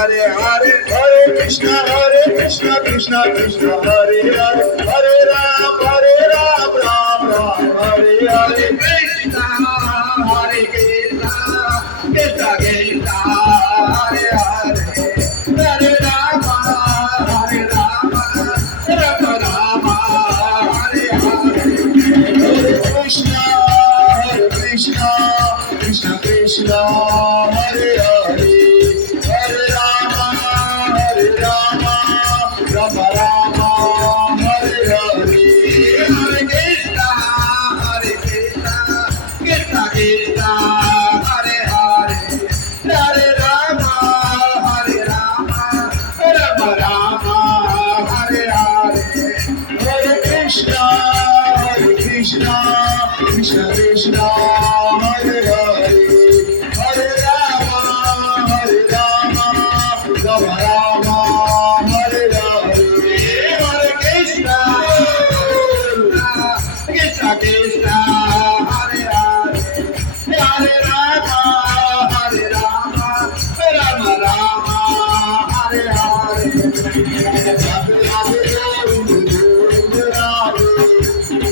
Hare Hare, Hare Krishna Krishna Krishna Hare Hare, Hare Ram Ram Ram, Hare Hare. Krishna Hare Krishna Krishna Krishna Hare Hare, Hare Rama Hare Rama Rama Rama Hare Hare. Hare Krishna Krishna Krishna Hare Hare, Hare Rama Rama Rama Hare Hare. Hare Krishna Krishna Krishna Hare Hare, Hare Rama Rama Rama Hare Hare. Hare Krishna Krishna Krishna Hare Hare, Hare Rama Rama Rama Hare Hare. Hare Krishna Krishna Krishna Hare Hare, Hare Rama Rama Rama Hare Hare.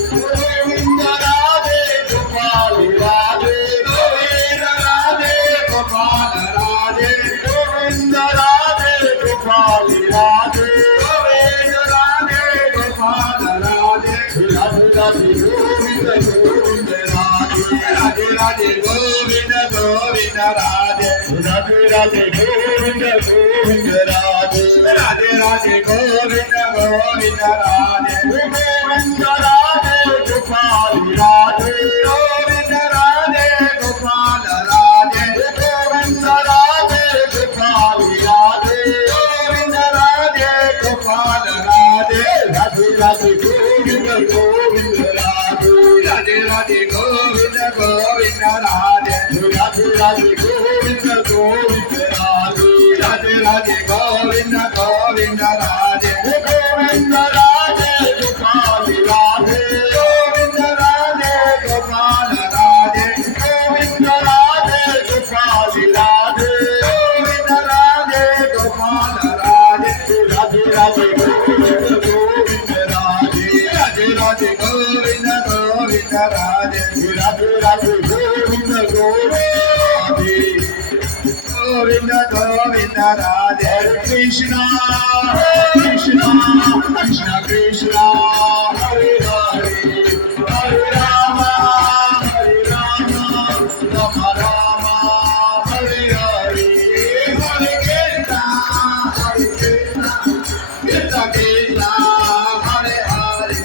Govinda Radhe Gopal Radhe, Govinda Radhe Gopal Radhe, Govinda Radhe Gopal Radhe, Govinda Radhe Gopal Radhe, Radhe Radhe Govinda Govinda Radhe, Radhe Radhe Govinda Govinda Radhe, Radhe Radhe Govinda Govinda Radhe, Radhe Radhe Govinda Govinda Radhe, Govinda Radhe Gopal Radhe, Govinda Radhe Gopal Radhe, Govinda Radhe Gopal Radhe, Govinda Radhe Gopal Radhe, Radhe Radhe Govinda Govinda Radhe, Radhe Radhe Govinda Govinda Radhe, Radhe Radhe Govinda Govinda Radhe, Radhe Radhe Govinda Govinda Radhe, Govinda Radhe Gopal Radhe, Govinda Radhe Gopal Radhe, Govinda Radhe Gopal Radhe, Govinda Radhe Gopal Radhe, Radhe Radhe Govinda Govinda Radhe, Radhe Radhe Govinda Govinda Radhe, Radhe Radhe Govinda Govinda Radhe. Govinda Govinda Radhe. Hare Krishna Krishna Krishna Hare Hare, Hare Rama Rama Rama Hare Hare. Hare Krishna Krishna Krishna Hare Hare,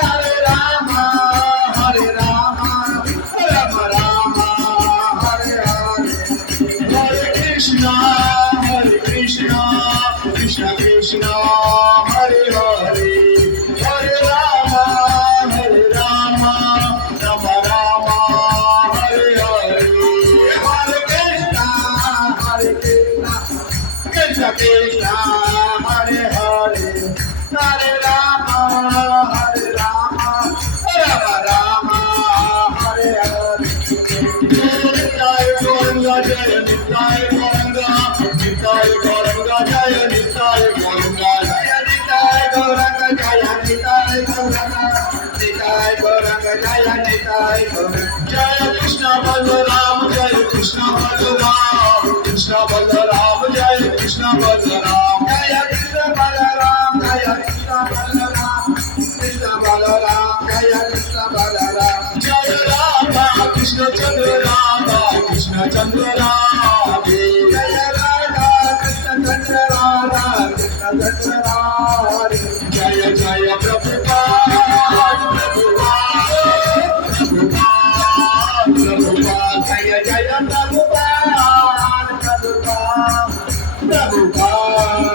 Hare Rama Rama Rama Hare Hare. Hare Krishna Krishna Krishna Hare Hare, Hare Rama Rama Rama Hare Hare. Hare Krishna Krishna Krishna Hare Hare, Hare Rama Rama Rama Hare Hare. Nitai Gauranga Jaya Nitai Gauranga, Nitai Gauranga Jaya Nitai Gauranga. Jaya Nitai Gauranga Jaya Nitai Gauranga, Nitai Gauranga Jaya Nitai Gauranga. Jaya Krishna Balaram, Jaya Krishna Balaram, Krishna Balaram, Jaya Krishna Balaram. Jaya Krishna Balaram, Jaya Krishna Balaram, Krishna Balaram, Jaya Krishna Balaram. Jaya Radha Krishna Chandra Radha Krishna Chandra Radhe. Jaya Radha Krishna Chandra Radha Krishna Chandra Radhe. Jaya Jaya Prabhupada Prabhupada Jaya Jaya Prabhupada Prabhupada Prabhupada